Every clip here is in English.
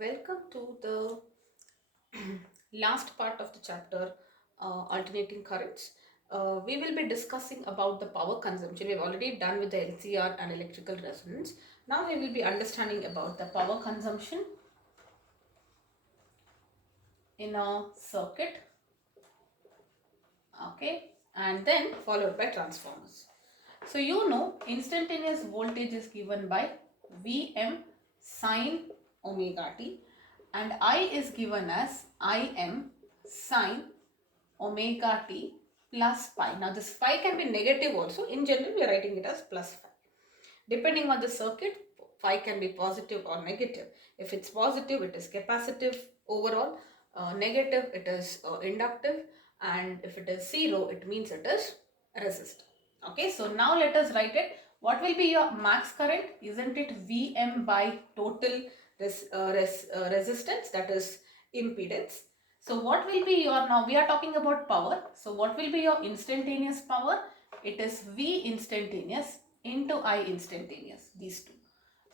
Welcome to the last part of the chapter, alternating currents. We will be discussing about the power consumption. We've already done with the LCR and electrical resonance. Now we will be understanding about the power consumption in a circuit, okay, and then followed by transformers. So you know instantaneous voltage is given by Vm sine omega t and I is given as Im sine omega t plus pi. Now this pi can be negative also. In general we are writing it as plus phi. Depending on the circuit, phi can be positive or negative. If it's positive, it is capacitive overall. Negative, it is inductive. And if it is zero, it means it is resistor. Okay, so now let us write it. What will be your max current? Isn't it Vm by total resistance, that is impedance. So what will be your, now we are talking about power. So what will be your instantaneous power? It is V instantaneous into I instantaneous, these two.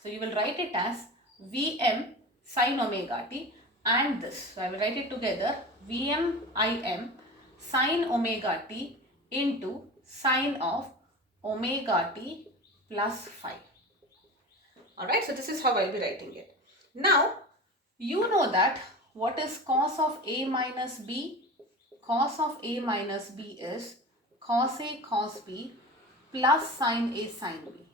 So you will write it as Vm sine omega t and this. So I will write it together, Vm Im sine omega t into sine of omega t plus phi. Alright, so this is how I will be writing it. Now, you know that what is cos of A minus B? Cos of A minus B is cos A cos B plus sin A sin B.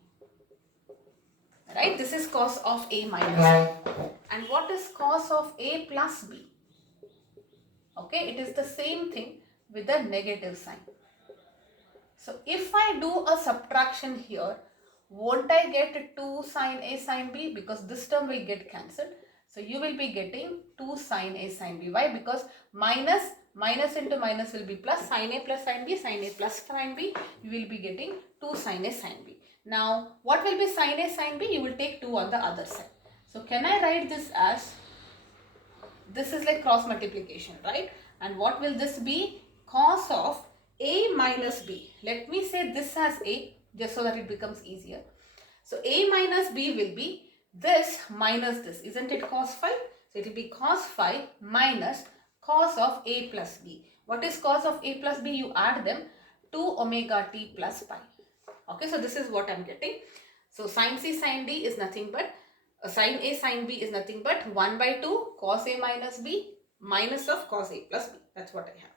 Right? This is cos of A minus B. And what is cos of A plus B? Okay, it is the same thing with the negative sign. So if I do a subtraction here, won't I get 2 sin A sin B? Because this term will get cancelled. So you will be getting 2 sin A sin B. Why? Because minus into minus will be plus, sin A plus sin B, sin A plus sin B. You will be getting 2 sin A sin B. Now what will be sin A sin B? You will take 2 on the other side. So can I write this as, this is like cross multiplication, right? And what will this be? Cos of A minus B. Let me say this as A just so that it becomes easier. So A minus B will be this minus this. Isn't it cos phi? So it will be cos phi minus cos of A plus B. What is cos of A plus B? You add them, 2 omega t plus pi. Okay, so this is what I am getting. So sin C sin D is nothing but sin A sin B is nothing but 1 by 2 cos A minus B minus of cos A plus B. That's what I have.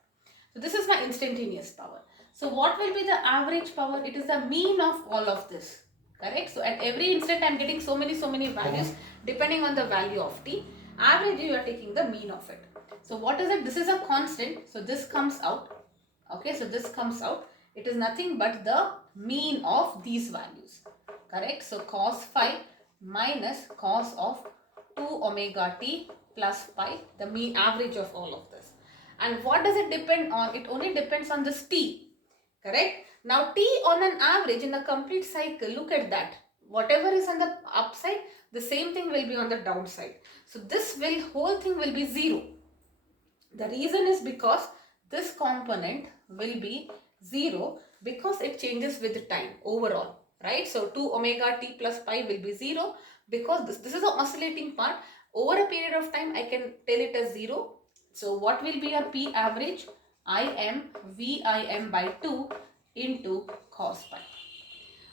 So this is my instantaneous power. So what will be the average power? It is the mean of all of this. Correct? So at every instant I am getting so many values depending on the value of t. Average you are taking the mean of it. So what is it? This is a constant. So this comes out. Okay, so this comes out. It is nothing but the mean of these values. Correct? So cos phi minus cos of 2 omega t plus pi, the mean average of all of this. And what does it depend on? It only depends on this t. Correct? Now t on an average in a complete cycle, look at that. Whatever is on the upside, the same thing will be on the downside. So this whole thing will be 0. The reason is because this component will be 0 because it changes with the time overall. Right? So 2 omega t plus pi will be 0 because this is an oscillating part. Over a period of time, I can tell it as 0. So what will be your P average? Im Vim by 2 into cos pi.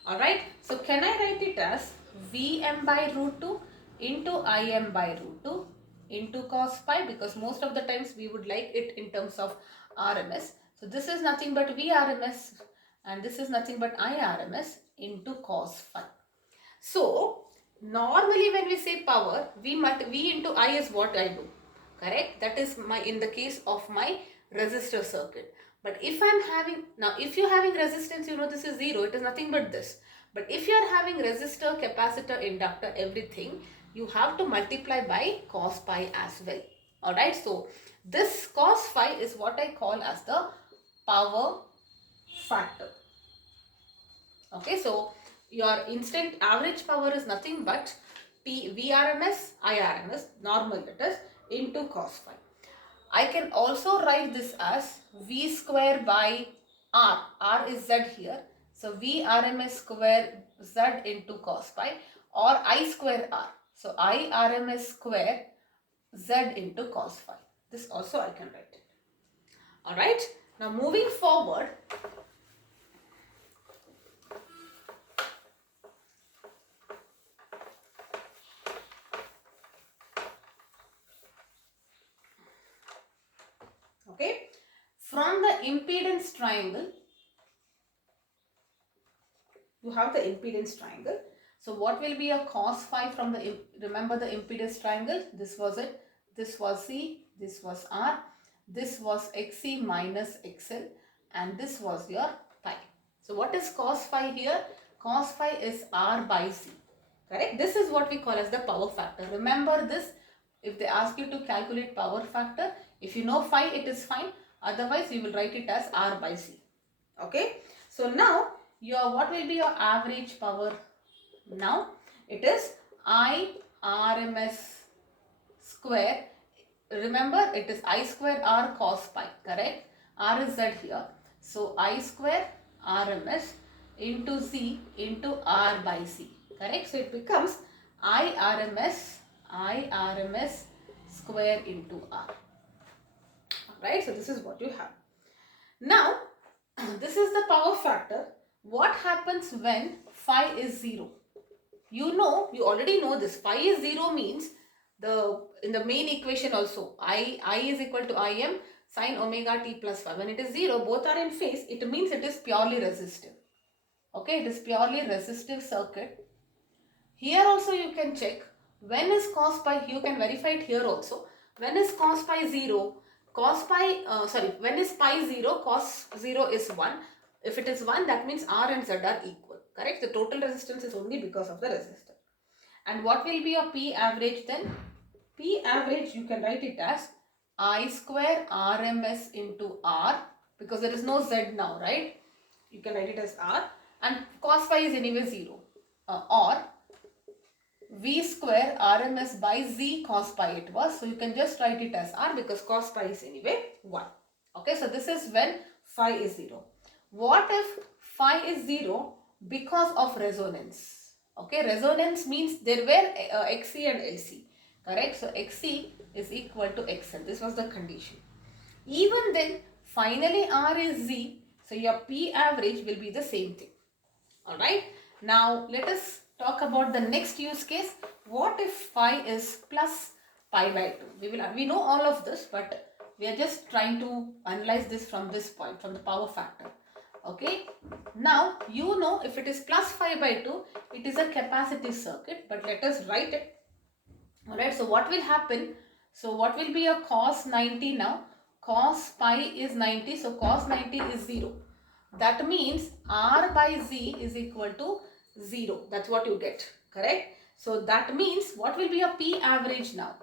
Alright, so can I write it as Vm by root 2 into Im by root 2 into cos pi, because most of the times we would like it in terms of RMS. So this is nothing but VRMS and this is nothing but IRMS into cos phi. So normally when we say power, V into I is what I do. Correct? That is in the case of my resistor circuit. But if I'm having, now if you're having resistance, you know this is 0, it is nothing but this. But if you're having resistor, capacitor, inductor, everything, you have to multiply by cos pi as well. Alright, so this cos phi is what I call as the power factor. Okay, so your instant average power is nothing but VRMS, IRMS, normal that is, into cos phi. I can also write this as V square by R. R is Z here. So V RMS square Z into cos pi or I square R. So I RMS square Z into cos phi. This also I can write it. Alright. Now moving forward. Okay. From the impedance triangle, you have the impedance triangle. So what will be a cos phi from the, remember the impedance triangle? This was it. This was C, this was R, this was XC minus XL, and this was your pi. So what is cos phi here? Cos phi is R by C. Correct? This is what we call as the power factor. Remember this. If they ask you to calculate power factor, if you know phi, it is fine. Otherwise, you will write it as R by C. Okay. So now, what will be your average power? Now, it is I RMS square. Remember, it is I square R cos pi. Correct? R is Z here. So, I square RMS into Z into R by C. Correct? So, it becomes I RMS square into R. Alright, so this is what you have. Now, this is the power factor. What happens when phi is 0? You already know this. Phi is 0 means in the main equation also, I is equal to Im sine omega t plus phi. When it is 0, both are in phase, it means it is purely resistive. Okay, it is purely resistive circuit. Here also you can check when is cos pi, you can verify it here also. When is cos pi 0? When is pi 0, cos 0 is 1. If it is 1, that means R and Z are equal. Correct? The total resistance is only because of the resistor. And what will be your P average then? P average, you can write it as I square RMS into R, because there is no Z now, right? You can write it as R, and cos phi is anyway 0. Or V square RMS by Z cos pi it was. So you can just write it as R, because cos pi is anyway 1. Okay, so this is when phi is 0. What if phi is 0 because of resonance? Okay, resonance means there were XC and LC. Correct? So XC is equal to XL. This was the condition. Even then, finally R is Z. So your P average will be the same thing. Alright. Now let us talk about the next use case. What if phi is plus pi by 2? We know all of this, but we are just trying to analyze this from this point, from the power factor. Okay. Now, if it is plus phi by 2, it is a capacitive circuit, but let us write it. Alright, so what will happen? So what will be a cos 90 now? Cos pi is 90, so cos 90 is 0. That means R by Z is equal to 0. That's what you get. Correct? So that means what will be a P average now?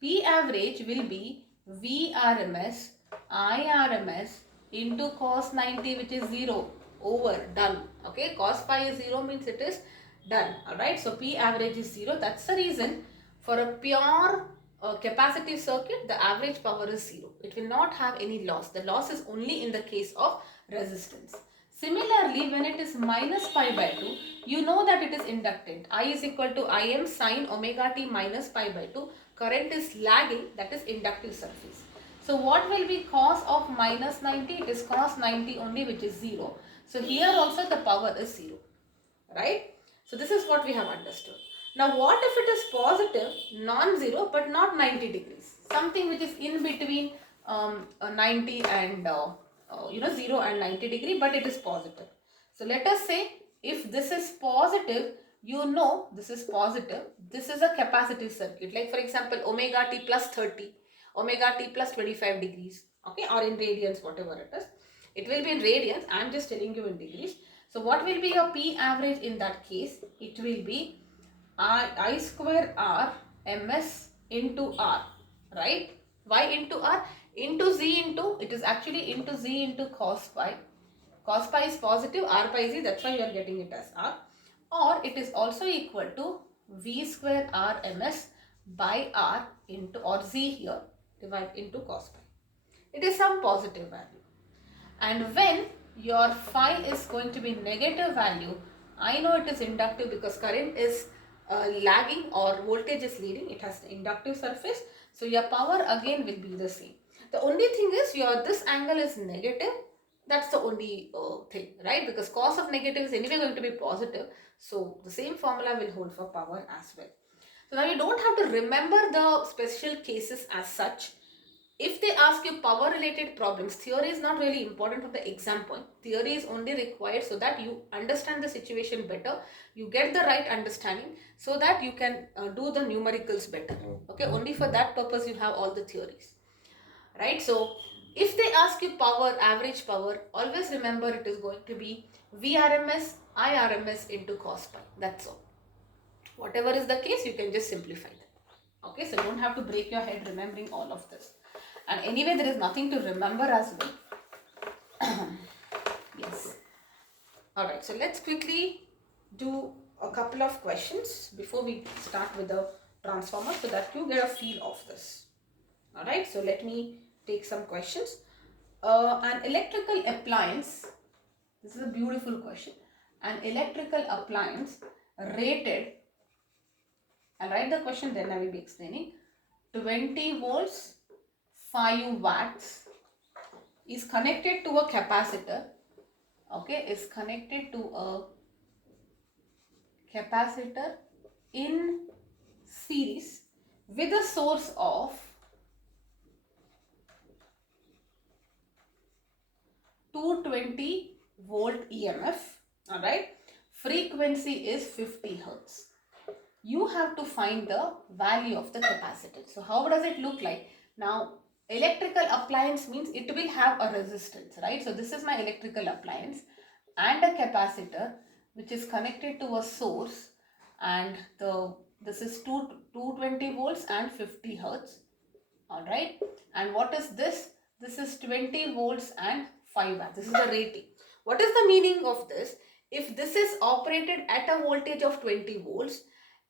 P average will be VRMS IRMS into cos 90, which is 0, over, done. Okay, cos pi is 0 means it is done. Alright, so P average is 0. That's the reason for a pure capacitive circuit, the average power is 0. It will not have any loss. The loss is only in the case of resistance. Similarly, when it is minus pi by 2, you know that it is inductant. I is equal to Im sine omega t minus pi by 2. Current is lagging, that is inductive surface. So what will be cos of minus 90? It is cos 90 only, which is 0. So here also the power is 0. Right? So this is what we have understood. Now what if it is positive, non-zero, but not 90 degrees? Something which is in between 90 and 0 and 90 degree, but it is positive. So let us say if this is positive, this is positive. This is a capacitive circuit. Like for example, omega t plus 30, omega t plus 25 degrees. Okay, or in radians, whatever it is. It will be in radians. I am just telling you in degrees. So what will be your P average in that case? It will be I square R ms into R, right? Why into R? Into Z into, it is actually into Z into cos pi. Cos pi is positive, R pi Z, that's why you are getting it as R. Or it is also equal to V square R ms by R into, or Z here, divide into cos pi. It is some positive value. And when your phi is going to be negative value, I know it is inductive because current is lagging or voltage is leading, it has the inductive surface, so your power again will be the same. The only thing is this angle is negative. That's the only thing, right? Because cos of negative is anyway going to be positive, so the same formula will hold for power as well. So now you don't have to remember the special cases as such. If they ask you power related problems, theory is not really important for the exam point. Theory is only required so that you understand the situation better, you get the right understanding, so that you can do the numericals better. Okay, only for that purpose you have all the theories, right? So if they ask you power, average power, always remember it is going to be VRMS IRMS into cos pi. That's all. Whatever is the case, you can just simplify that. Okay, so you don't have to break your head remembering all of this. And anyway, there is nothing to remember as well. Yes. Alright, so let's quickly do a couple of questions before we start with the transformer so that you get a feel of this. Alright, so let me take some questions. An electrical appliance, this is a beautiful question. An electrical appliance rated, I'll write the question then I will be explaining. 20 volts, 5 watts is connected to a capacitor. Okay, is connected to a capacitor in series with a source of 220 volt EMF. Alright, frequency is 50 hertz. You have to find the value of the capacitance. So how does it look like? Now, electrical appliance means it will have a resistance, right? So this is my electrical appliance and a capacitor which is connected to a source, and this is 220 volts and 50 hertz. Alright, and what is this? This is 20 volts and 5 watts. This is the rating. What is the meaning of this? If this is operated at a voltage of 20 volts,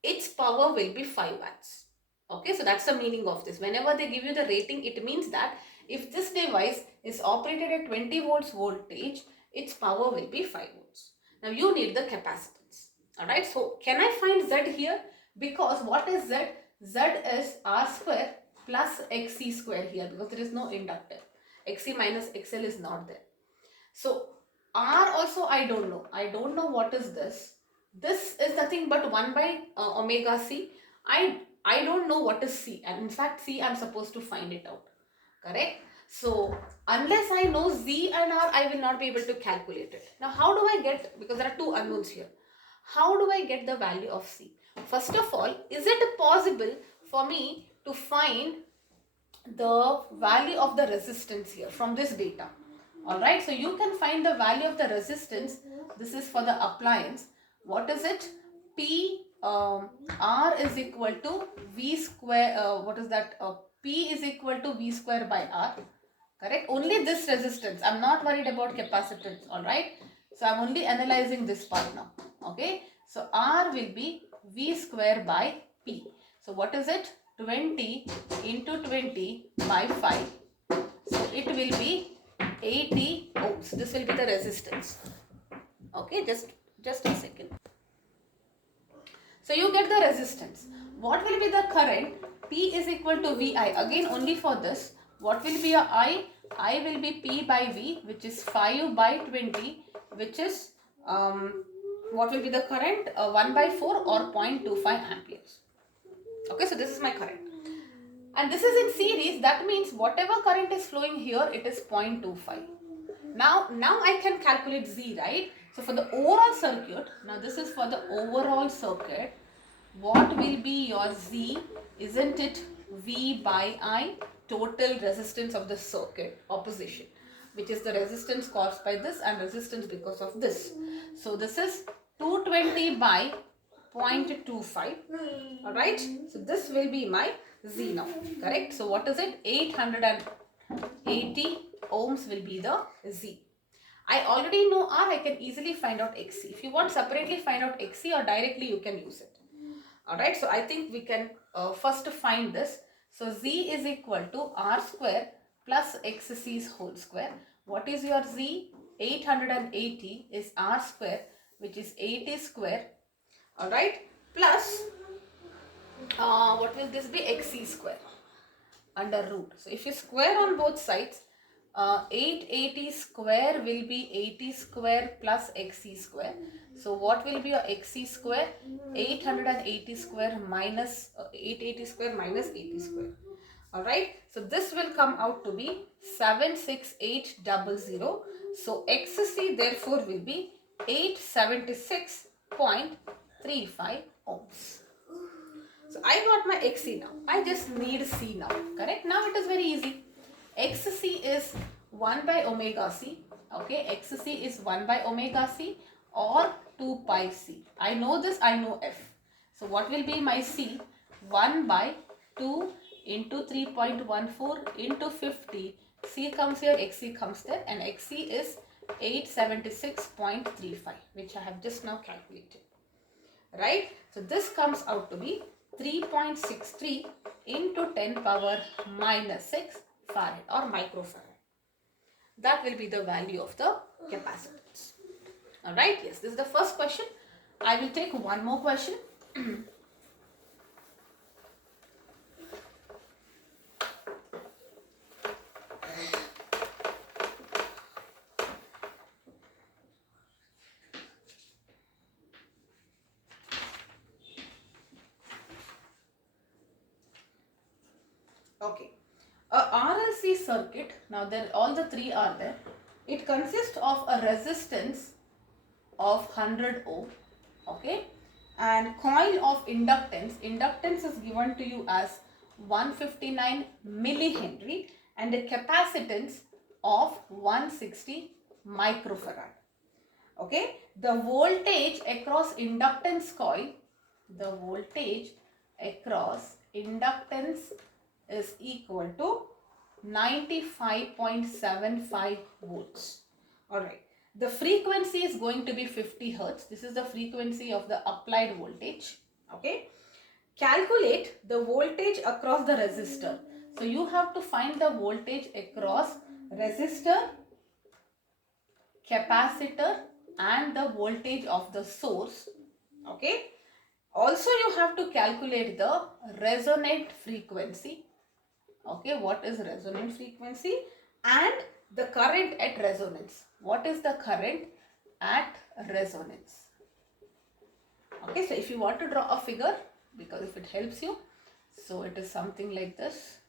its power will be 5 watts. Okay, so that's the meaning of this. Whenever they give you the rating, it means that if this device is operated at 20 volts voltage, its power will be 5 volts. Now you need the capacitance. Alright, so can I find Z here? Because what is Z? Z is R square plus XC square here, because there is no inductor. XC minus XL is not there. So R also I don't know. I don't know what is this. This is nothing but 1 by omega C. I don't know what is C, and in fact C I am supposed to find it out. Correct? So unless I know Z and R, I will not be able to calculate it. Now how do I get, because there are two unknowns here, how do I get the value of C? First of all, is it possible for me to find the value of the resistance here from this data? Alright, so you can find the value of the resistance. This is for the appliance. What is it? R is equal to V square, P is equal to V square by R. Correct? Only this resistance. I'm not worried about capacitance. Alright. So I'm only analyzing this part now. Okay. So R will be V square by P. So what is it? 20 into 20 by 5. So it will be 80 ohms. This will be the resistance. Okay. Just a second. So you get the resistance. What will be the current? P is equal to VI. Again only for this. What will be your I? I will be P by V, which is 5 by 20, which is, what will be the current? 1 by 4 or 0.25 amperes. Okay, so this is my current. And this is in series. That means whatever current is flowing here, it is 0.25. Now I can calculate Z, right? So for the overall circuit, now this is for the overall circuit, what will be your Z? Isn't it V by I? Total resistance of the circuit, opposition, which is the resistance caused by this and resistance because of this. So this is 220 by 0.25. Alright, so this will be my Z now. Correct? So what is it? 880 ohms will be the Z. I already know R, I can easily find out XC. If you want separately find out XC or directly you can use it. Alright, so I think we can first find this. So Z is equal to R square plus XC's whole square. What is your Z? 880 is R square, which is 80 square. Alright, plus what will this be? Xc square under root. So if you square on both sides, 880 square will be 80 square plus xc square. So what will be your xc square? 880 square minus 880 square minus 80 square. Alright, so this will come out to be 76800. So xc therefore will be 876.35 ohms. So I got my xc now. I just need c now. Correct? Now it is very easy. Xc is 1 by omega c. Okay, xc is 1 by omega c or 2 pi c. I know this, I know f. So what will be my c? 1 by 2 into 3.14 into 50. C comes here, xc comes there, and xc is 876.35, which I have just now calculated. Right? So this comes out to be 3.63 into 10 power minus 6 farad or microfarad. That will be the value of the capacitance. Alright, yes, this is the first question. I will take one more question. Okay, a RLC circuit, now there all the three are there. It consists of a resistance of 100 ohm, okay, and coil of inductance. Inductance is given to you as 159 millihenry and a capacitance of 160 microfarad. Okay, the voltage across inductance coil, the voltage across inductance is equal to 95.75 volts. Alright, the frequency is going to be 50 hertz. This is the frequency of the applied voltage. Okay, calculate the voltage across the resistor. So you have to find the voltage across resistor, capacitor and the voltage of the source. Okay, also you have to calculate the resonant frequency. Okay, what is resonant frequency and the current at resonance. What is the current at resonance? Okay, so if you want to draw a figure, because if it helps you, so it is something like this.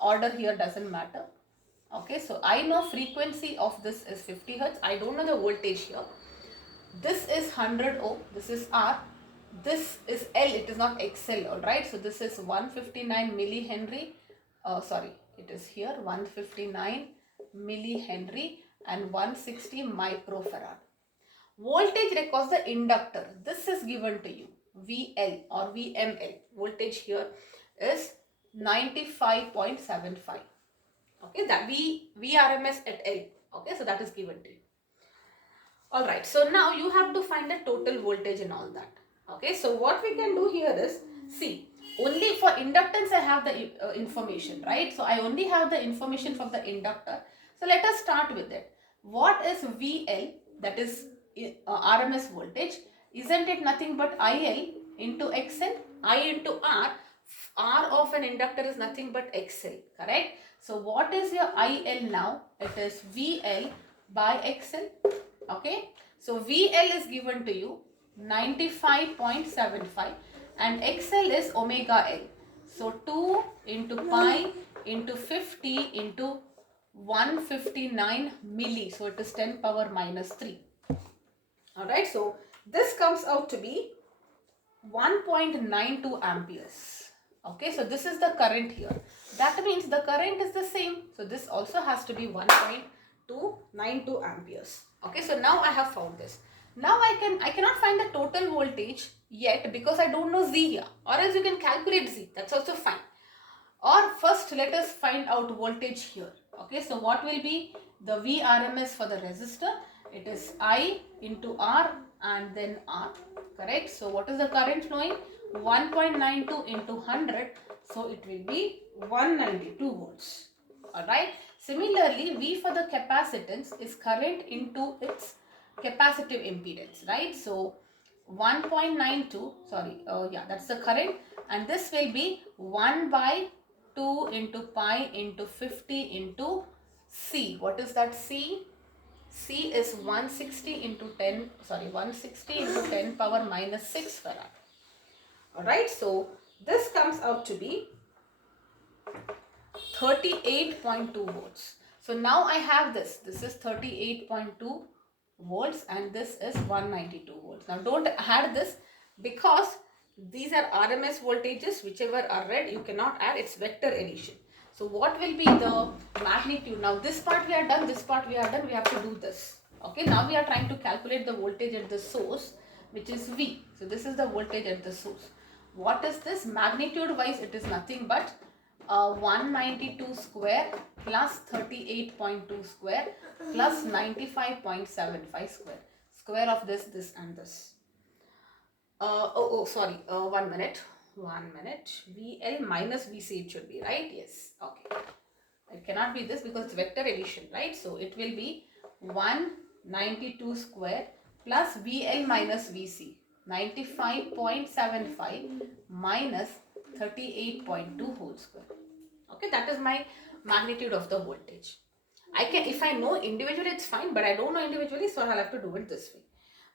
Order here doesn't matter. Okay, so I know frequency of this is 50 hertz. I don't know the voltage here. This is 100 ohm. This is R. This is L. It is not XL. Alright, so this is 159 millihenry. Sorry, it is here 159 millihenry and 160 microfarad. Voltage across the inductor. This is given to you. VL or VML. Voltage here is 95.75. Okay, that VRMS at L. Okay, so that is given to you. Alright, so now you have to find the total voltage and all that. Okay, so what we can do here is, see, only for inductance I have the information, right? So I only have the information from the inductor. So let us start with it. What is VL, that is RMS voltage? Isn't it nothing but IL into XL? I into R. R of an inductor is nothing but XL, correct? So what is your IL now? It is VL by XL. Okay, so VL is given to you 95.75 and XL is omega L. So 2 into pi into 50 into 159 milli. So it is 10 power minus 3. Alright, so this comes out to be 1.92 amperes. Okay, so this is the current here. That means the current is the same. So this also has to be 1.292 amperes. Okay, so now I have found this. Now I cannot find the total voltage yet because I don't know Z here. Or else you can calculate Z. That's also fine. Or first let us find out voltage here. Okay, so what will be the VRMS for the resistor? It is I into R and then R. Correct? So what is the current flowing? 1.92 into 100. So it will be 192 volts. Alright. Similarly, V for the capacitance is current into its capacitive impedance. Right? So 1.92, sorry, yeah, that's the current, and this will be 1 by 2 into pi into 50 into C. What is that C? C is 160 into 10, sorry, 160 into 10 power minus 6 farad. Alright, so this comes out to be 38.2 volts. So now I have this is 38.2 volts and this is 192 volts. Now don't add this because these are RMS voltages, whichever are read you cannot add, it's vector addition. So what will be the magnitude? Now this part we are done, this part we are done, we have to do this. Okay, now we are trying to calculate the voltage at the source, which is V. So this is the voltage at the source. What is this? Magnitude wise it is nothing but 192 square plus 38.2 square plus 95.75 square. Square of this and this. Sorry, 1 minute. 1 minute. VL minus VC it should be, right? Yes. Okay. It cannot be this because it's vector addition, right? So it will be 192 square plus VL minus VC. 95.75 minus 38.2 whole square. Okay, that is my magnitude of the voltage. I can, if I know individually it's fine, but I don't know individually, so I'll have to do it this way.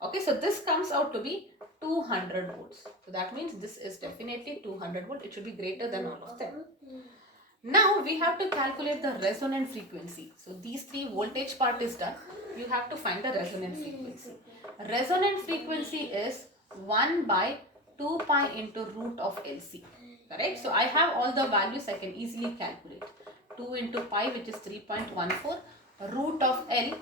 Okay, so this comes out to be 200 volts. So that means this is definitely 200 volt. It should be greater than all of them. Now we have to calculate the resonant frequency. So these three voltage part is done. You have to find the resonant frequency. Resonant frequency is 1 by 2 pi into root of LC. Correct? So I have all the values I can easily calculate. 2 into pi, which is 3.14. Root of L,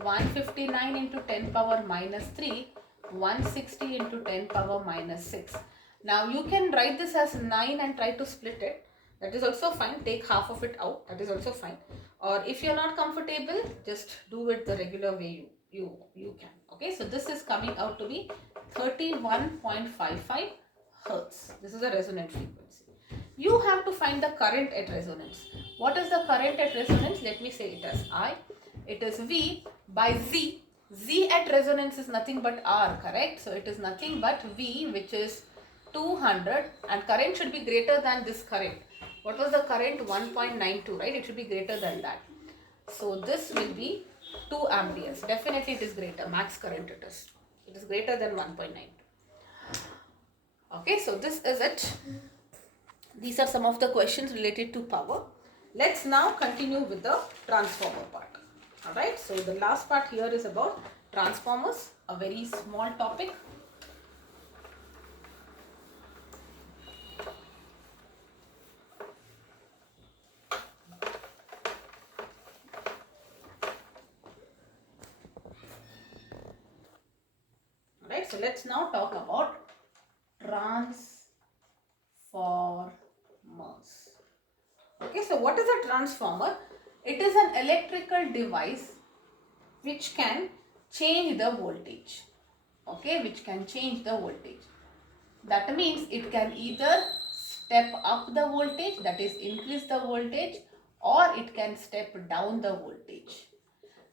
159 into 10 power minus 3. 160 into 10 power minus 6. Now you can write this as 9 and try to split it. That is also fine. Take half of it out. That is also fine. Or if you are not comfortable, just do it the regular way you can. Okay, so this is coming out to be 31.55 hertz. This is a resonant frequency. You have to find the current at resonance. What is the current at resonance? Let me say it as I. It is V by Z. Z at resonance is nothing but R, correct? So it is nothing but V, which is 200, and current should be greater than this current. What was the current? 1.92, right? It should be greater than that. So this will be 2 amperes. Definitely it is greater. Max current it is. It is greater than 1.92. Okay, so this is it. These are some of the questions related to power. Let's now continue with the transformer part. Alright, so the last part here is about transformers, a very small topic. Alright, so let's now talk about transformers. Okay, so what is a transformer? It is an electrical device which can change the voltage. Okay, which can change the voltage. That means it can either step up the voltage, that is increase the voltage, or it can step down the voltage.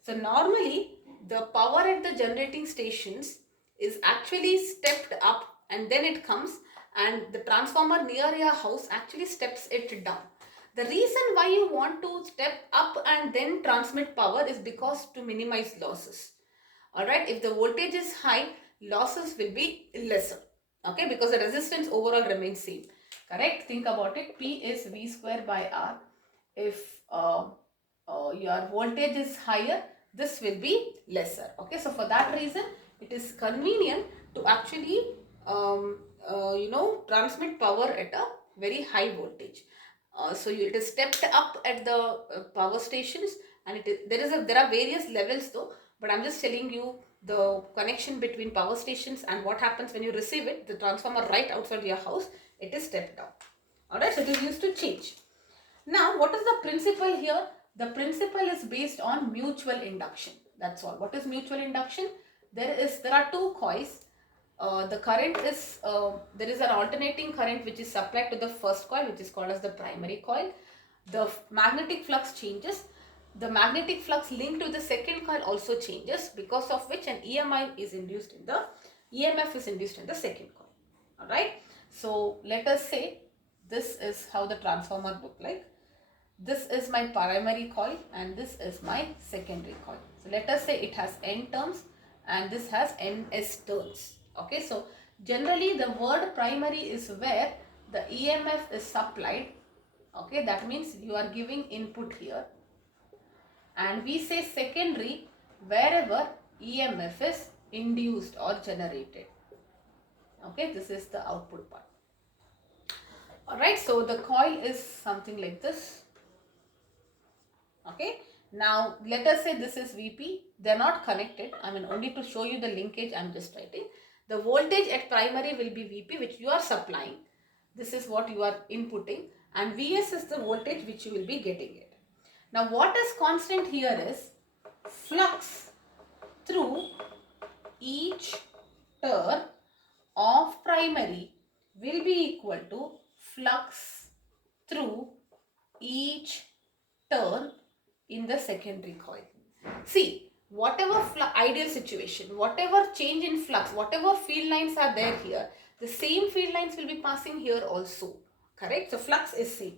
So normally the power at the generating stations is actually stepped up and then it comes, and the transformer near your house actually steps it down. The reason why you want to step up and then transmit power is because to minimize losses. Alright, if the voltage is high, losses will be lesser. Okay, because the resistance overall remains same. Correct? Think about it. P is V square by R. If your voltage is higher, this will be lesser. Okay, so for that reason, it is convenient to actually transmit power at a very high voltage. So it is stepped up at the power stations, and there are various levels though, but I'm just telling you the connection between power stations and what happens when you receive it, the transformer right outside your house, it is stepped down. Alright, so it is used to change. Now, what is the principle here? The principle is based on mutual induction. That's all. What is mutual induction? There are two coils. The current is, there is an alternating current which is supplied to the first coil, which is called as the primary coil. The magnetic flux changes. The magnetic flux linked to the second coil also changes, because of which an EMI is induced in the EMF is induced in the second coil. Alright. So let us say this is how the transformer look like. This is my primary coil and this is my secondary coil. So let us say it has N turns and this has NS turns. Okay, so generally the word primary is where the EMF is supplied. Okay, that means you are giving input here. And we say secondary wherever EMF is induced or generated. Okay, this is the output part. Alright, so the coil is something like this. Okay, now let us say this is VP. They are not connected. I mean, only to show you the linkage I am just writing. The voltage at primary will be VP, which you are supplying. This is what you are inputting, and Vs is the voltage which you will be getting it. Now what is constant here is flux through each turn of primary will be equal to flux through each turn in the secondary coil. See, whatever ideal situation, whatever change in flux, whatever field lines are there here, the same field lines will be passing here also. Correct? So flux is same.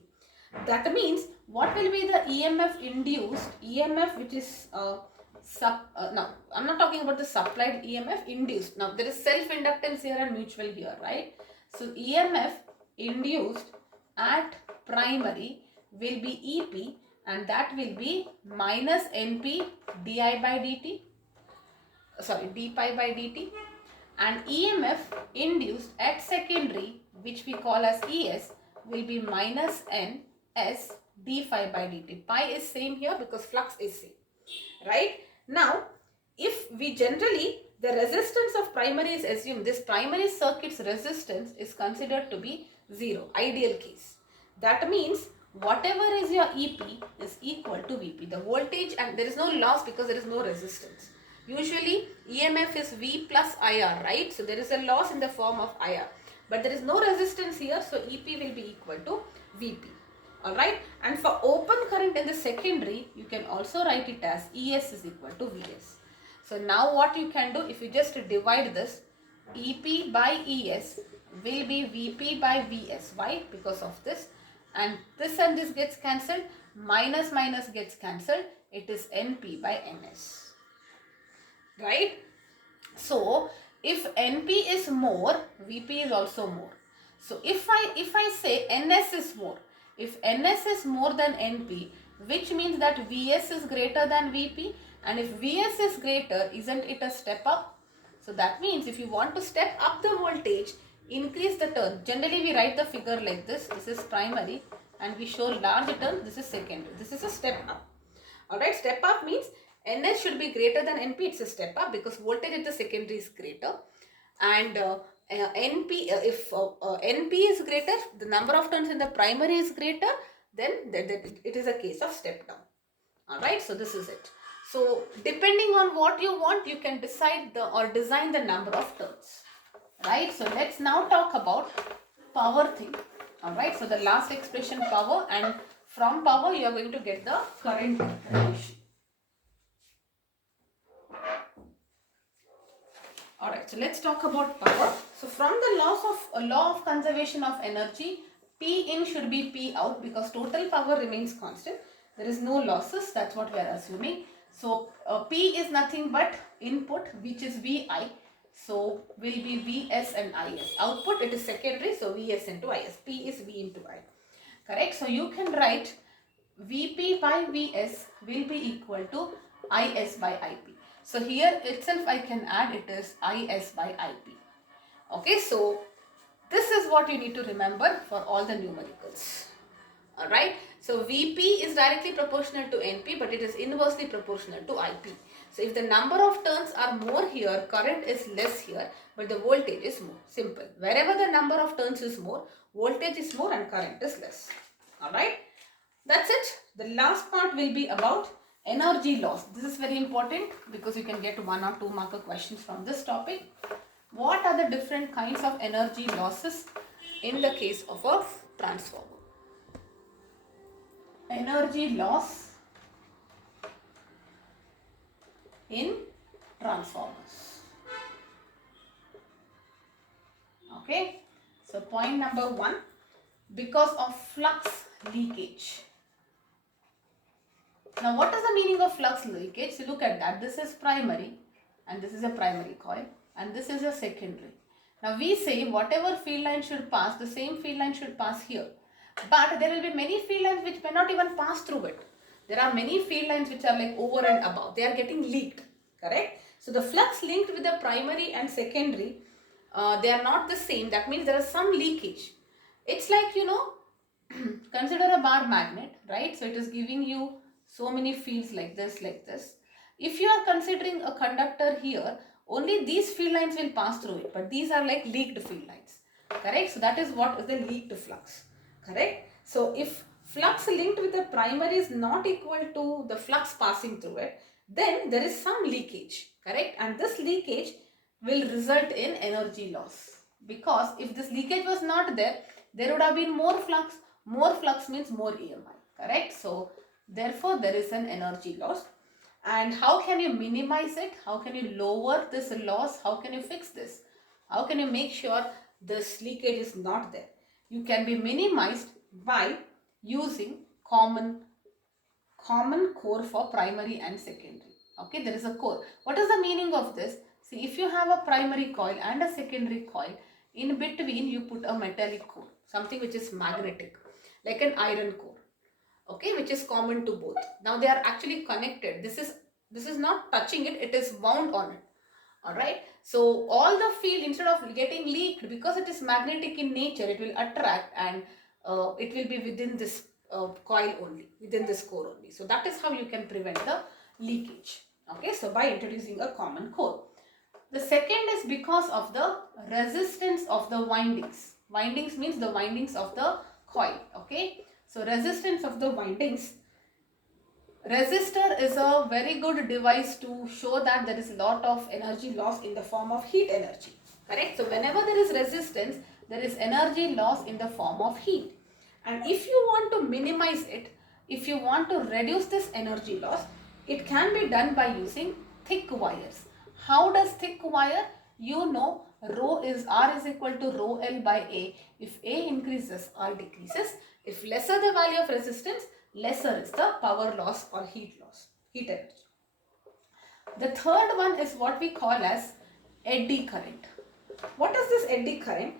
That means what will be the EMF induced? EMF which is now I'm not talking about the supplied EMF induced. Now there is self-inductance here and mutual here, right? So EMF induced at primary will be EP, and that will be minus NP di by dt, sorry, d pi by dt, and EMF induced at secondary, which we call as ES, will be minus NS d phi by dt. Pi is same here because flux is same, right? Now, if we generally, the resistance of primary is assumed, this primary circuit's resistance is considered to be 0, ideal case. That means whatever is your EP is equal to VP. The voltage, and there is no loss because there is no resistance. Usually EMF is V plus IR, right? So there is a loss in the form of IR. But there is no resistance here, so EP will be equal to VP. Alright, and for open current in the secondary, you can also write it as ES is equal to VS. So now what you can do, if you just divide this, EP by ES will be VP by VS. Why? Because of this. And this gets cancelled, minus minus gets cancelled, it is NP by NS. Right? So if NP is more, VP is also more. So if I say NS is more, if NS is more than NP, which means that VS is greater than VP, and if VS is greater, isn't it a step up? So that means if you want to step up the voltage, increase the turn. Generally we write the figure like this. This is primary and we show large turn. This is secondary. This is a step up. Alright, step up means NS should be greater than NP. It's a step up because voltage at the secondary is greater. And if NP is greater, the number of turns in the primary is greater, then it is a case of step down. Alright, so this is it. So depending on what you want, you can decide or design the number of turns. Right, so let's now talk about power thing. Alright, so the last expression power, and from power you are going to get the current relation. Alright, so let's talk about power. So from the law of conservation of energy, P in should be P out because total power remains constant. There is no losses, that's what we are assuming. So P is nothing but input, which is VI. So will be Vs and Is. Output, it is secondary, so Vs into Is. P is V into I. Correct? So you can write Vp by Vs will be equal to Is by Ip. So here itself I can add it is Is by Ip. Okay, so this is what you need to remember for all the numericals. Alright, so Vp is directly proportional to Np, but it is inversely proportional to Ip. So if the number of turns are more here, current is less here, but the voltage is more. Simple. Wherever the number of turns is more, voltage is more and current is less. Alright, that's it. The last part will be about energy loss. This is very important because you can get 1 or 2 marker questions from this topic. What are the different kinds of energy losses in the case of a transformer? Energy loss in transformers. Okay. So point number 1, because of flux leakage. Now what is the meaning of flux leakage? So look at that. This is primary and this is a primary coil and this is a secondary. Now we say whatever field line should pass, the same field line should pass here. But there will be many field lines which may not even pass through it. There are many field lines which are like over and above. They are getting leaked. Correct? So the flux linked with the primary and secondary, they are not the same. That means there is some leakage. It's like, consider a bar magnet, right? So it is giving you so many fields like this, like this. If you are considering a conductor here, only these field lines will pass through it, but these are like leaked field lines. Correct? So that is what is the leaked flux. Correct? So if flux linked with the primary is not equal to the flux passing through it, then there is some leakage. Correct? And this leakage will result in energy loss. Because if this leakage was not there, there would have been more flux. More flux means more EMI. Correct? So therefore there is an energy loss. And how can you minimize it? How can you lower this loss? How can you fix this? How can you make sure this leakage is not there? You can be minimized by using common core for primary and secondary. Okay, there is a core. What is the meaning of this? See, if you have a primary coil and a secondary coil, in between you put a metallic core, something which is magnetic, like an iron core. Okay, which is common to both. Now they are actually connected. This is not touching it, it is wound on it. Alright, so all the field, instead of getting leaked, because it is magnetic in nature, it will attract and it will be within this coil only, within this core only. So that is how you can prevent the leakage. Okay, so by introducing a common core. The second is because of the resistance of the windings. Windings means the windings of the coil. Okay, so resistance of the windings. Resistor is a very good device to show that there is a lot of energy loss in the form of heat energy. Correct? So whenever there is resistance, there is energy loss in the form of heat. And if you want to minimize it, if you want to reduce this energy loss, it can be done by using thick wires. How does thick wire? You know, R is equal to rho L by A. If A increases, R decreases. If lesser the value of resistance, lesser is the power loss or heat loss, heat energy. The third one is what we call as eddy current. What is this eddy current?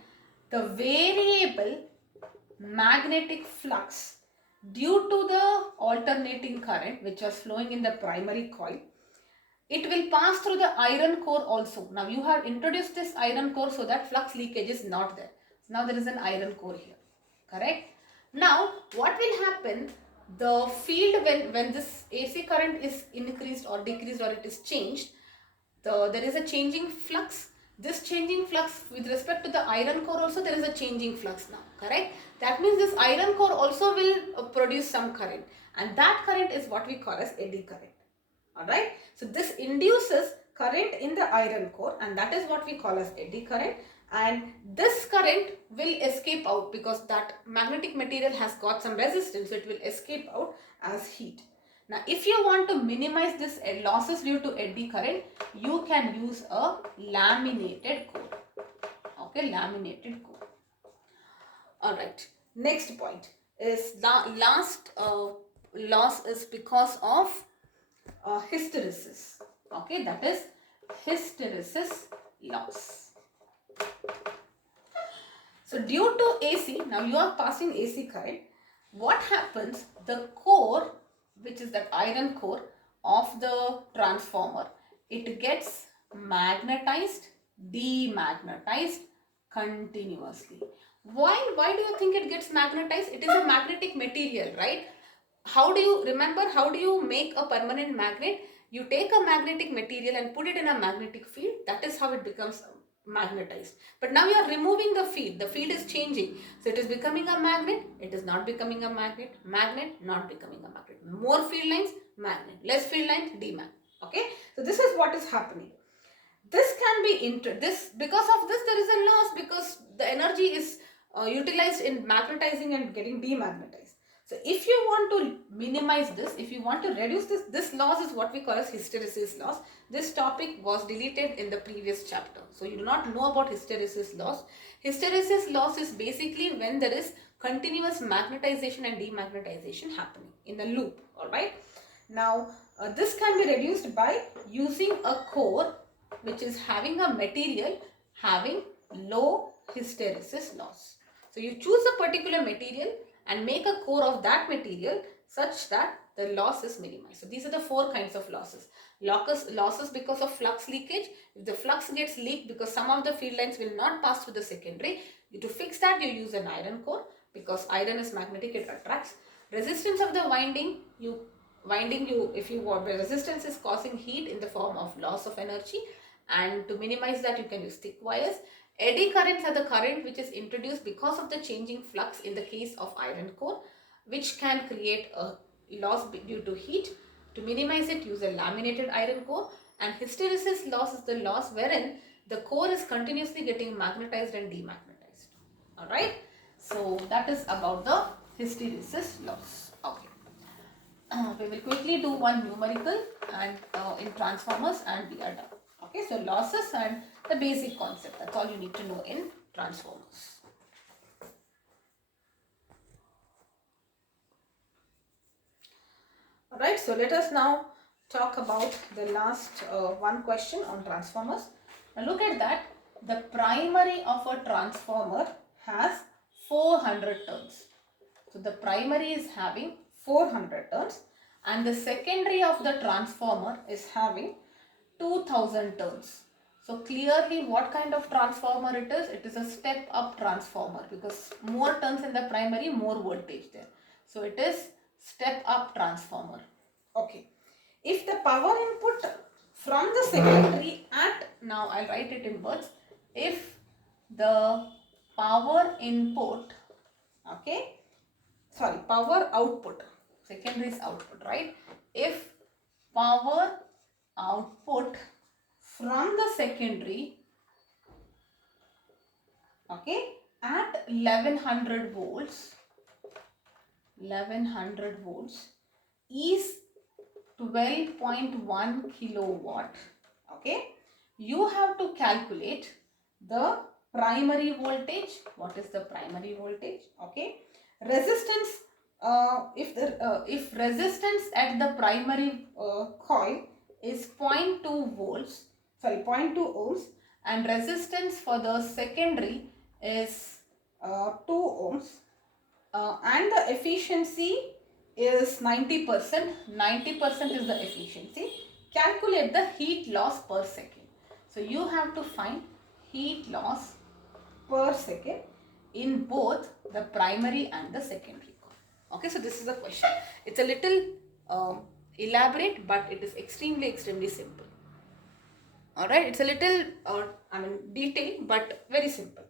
The variable magnetic flux due to the alternating current which was flowing in the primary coil. It will pass through the iron core also. Now you have introduced this iron core so that flux leakage is not there. Now there is an iron core here. Correct? Now what will happen? The field when this AC current is increased or decreased or it is changed, there is a changing flux. This changing flux with respect to the iron core also there is a changing flux now. Correct? That means this iron core also will produce some current, and that current is what we call as eddy current. Alright, so this induces current in the iron core, and that is what we call as eddy current, and this current will escape out because that magnetic material has got some resistance, so it will escape out as heat. Now if you want to minimize this losses due to eddy current, you can use a laminated core. Okay, laminated core. Alright, next point is the last loss is because of hysteresis. Okay, that is hysteresis loss. So due to AC, now you are passing AC current, what happens? The core, which is that iron core of the transformer, it gets magnetized, demagnetized continuously. Why do you think it gets magnetized? It is a magnetic material, right? How do you make a permanent magnet? You take a magnetic material and put it in a magnetic field. That is how it becomes magnetized. But now you are removing the field. The field is changing. So it is becoming a magnet. It is not becoming a magnet. Magnet, not becoming a magnet. More field lines, magnet. Less field lines, demagnet. Okay. So this is what is happening. This can be because of this there is a loss because the energy is utilized in magnetizing and getting demagnetized. So if you want to minimize this, if you want to reduce this loss is what we call as hysteresis loss. This topic was deleted in the previous chapter. So you do not know about hysteresis loss. Hysteresis loss is basically when there is continuous magnetization and demagnetization happening in a loop. Alright. Now this can be reduced by using a core which is having a material having low hysteresis loss. So you choose a particular material and make a core of that material such that the loss is minimized. So these are the four kinds of losses. Losses because of flux leakage. If the flux gets leaked because some of the field lines will not pass through the secondary, to fix that you use an iron core because iron is magnetic, it attracts. Resistance of the winding, if you want, the resistance is causing heat in the form of loss of energy, and to minimize that you can use thick wires. Eddy currents are the current which is introduced because of the changing flux in the case of iron core, which can create a loss due to heat. To minimize it, use a laminated iron core. And hysteresis loss is the loss wherein the core is continuously getting magnetized and demagnetized. Alright, so that is about the hysteresis loss. Okay. We will quickly do one numerical and in transformers and we are done. Okay, so losses and the basic concept, that's all you need to know in transformers. Alright, so let us now talk about the last one question on transformers. Now look at that. The primary of a transformer has 400 turns. So the primary is having 400 turns and the secondary of the transformer is having 2000 turns. So clearly what kind of transformer it is? It is a step up transformer because more turns in the primary, more voltage there. So it is step up transformer. Okay. If the power input from the secondary now I'll write it in words. If the power input, power output, secondary is output, right? If power output from the secondary, at 1100 volts is 12.1 kilowatt, you have to calculate the primary voltage. What is the primary voltage? Resistance, if resistance at the primary coil is 0.2 ohms and resistance for the secondary is 2 ohms and the efficiency is 90%. 90% is the efficiency. Calculate the heat loss per second. So you have to find heat loss per second in both the primary and the secondary coil. Okay, so this is the question. It's a little elaborate, but it is extremely simple. Alright, it's a little detailed, but very simple.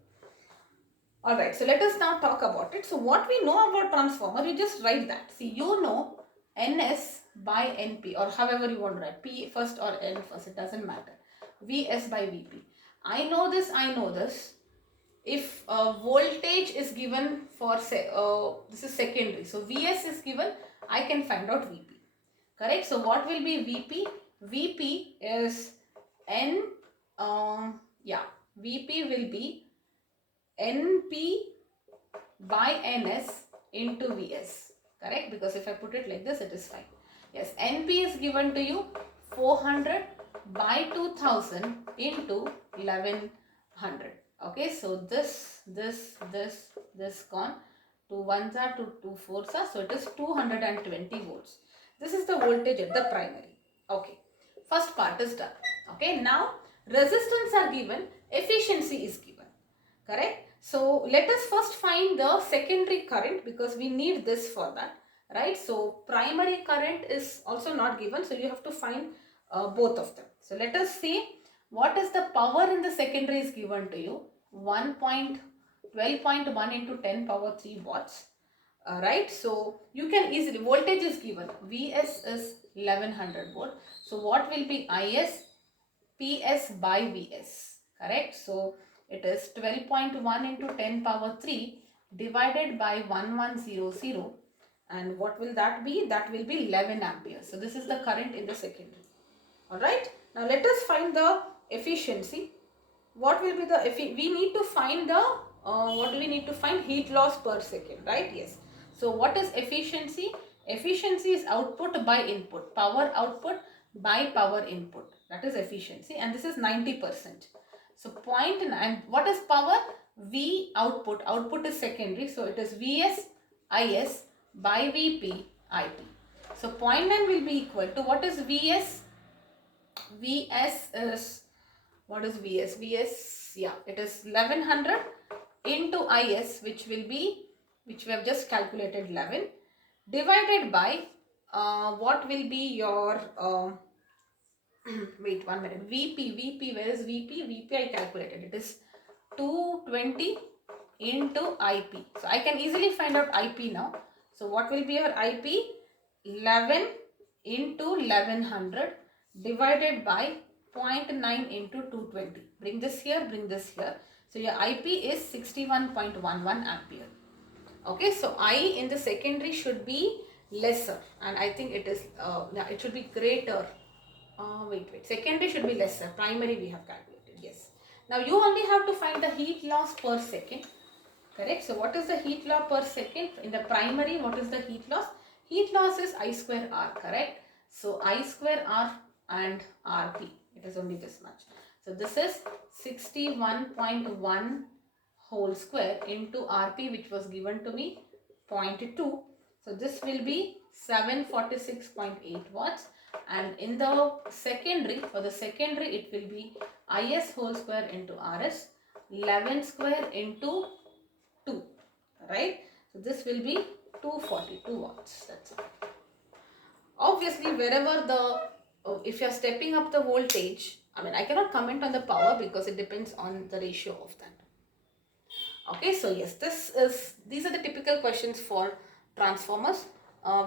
Alright, so let us now talk about it. So what we know about transformer, we just write that. See, you know NS by NP, or however you want to write, P first or N first, it doesn't matter. VS by VP. I know this. If voltage is given for, this is secondary. So VS is given, I can find out VP. Correct? So what will be VP? VP is VP will be NP by NS into Vs. Correct? Because if I put it like this, it is fine. Yes, NP is given to you 400 by 2000 into 1100. Okay, so this gone. 2 ones are 2 fours are, so it is 220 volts. This is the voltage at the primary. Okay, first part is done. Okay, now resistance are given, efficiency is given. Correct? So let us first find the secondary current because we need this for that, right? So primary current is also not given, so you have to find both of them. So let us see what is the power in the secondary is given to you. 12.1 into 10 power 3 watts. Right, so you can easily, voltage is given, Vs is 1100 volt. So what will be Is? PS by Vs. Correct? So it is 12.1 into 10 power 3 divided by 1100 And what will that be? That will be 11 amperes. So this is the current in the secondary. Alright. Now let us find the efficiency. What will be the, we need to find the, what do we need to find? Heat loss per second, right? Yes. So what is efficiency? Efficiency is output by input, power output by power input. That is efficiency, and this is 90%. So 0.9, what is power? V output, output is secondary, so it is Vs Is by Vp Ip. So 0.9 will be equal to, what is Vs? Vs is, what is Vs? Vs, yeah, it is 1100 into Is, which will be, which we have just calculated 11, divided by what will be your wait 1 minute, Vp, where is Vp? Vp I calculated, it is 220 into Ip. So I can easily find out Ip now. So what will be your Ip? 11 into 1100 divided by 0.9 into 220. Bring this here, bring this here. So your Ip is 61.11 ampere. Okay, so I in the secondary should be lesser, and I think it is, it should be greater. Wait, secondary should be lesser, primary we have calculated, yes. Now you only have to find the heat loss per second, correct? So what is the heat loss per second? In the primary, what is the heat loss? Heat loss is I square R, correct? So I square R and Rp, it is only this much. So this is 61.1 whole square into Rp, which was given to me 0.2. So this will be 746.8 watts. And in the secondary, for the secondary, it will be Is whole square into Rs, 11 square into 2, right? So this will be 242 watts. That's it. Obviously, wherever the, if you are stepping up the voltage, I mean, I cannot comment on the power because it depends on the ratio of that. Okay, so yes, these are the typical questions for transformers.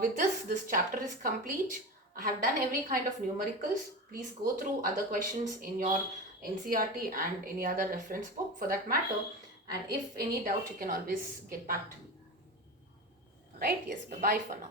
With this chapter is complete. I have done every kind of numericals. Please go through other questions in your NCRT and any other reference book for that matter. And if any doubt, you can always get back to me. Alright, yes, bye-bye for now.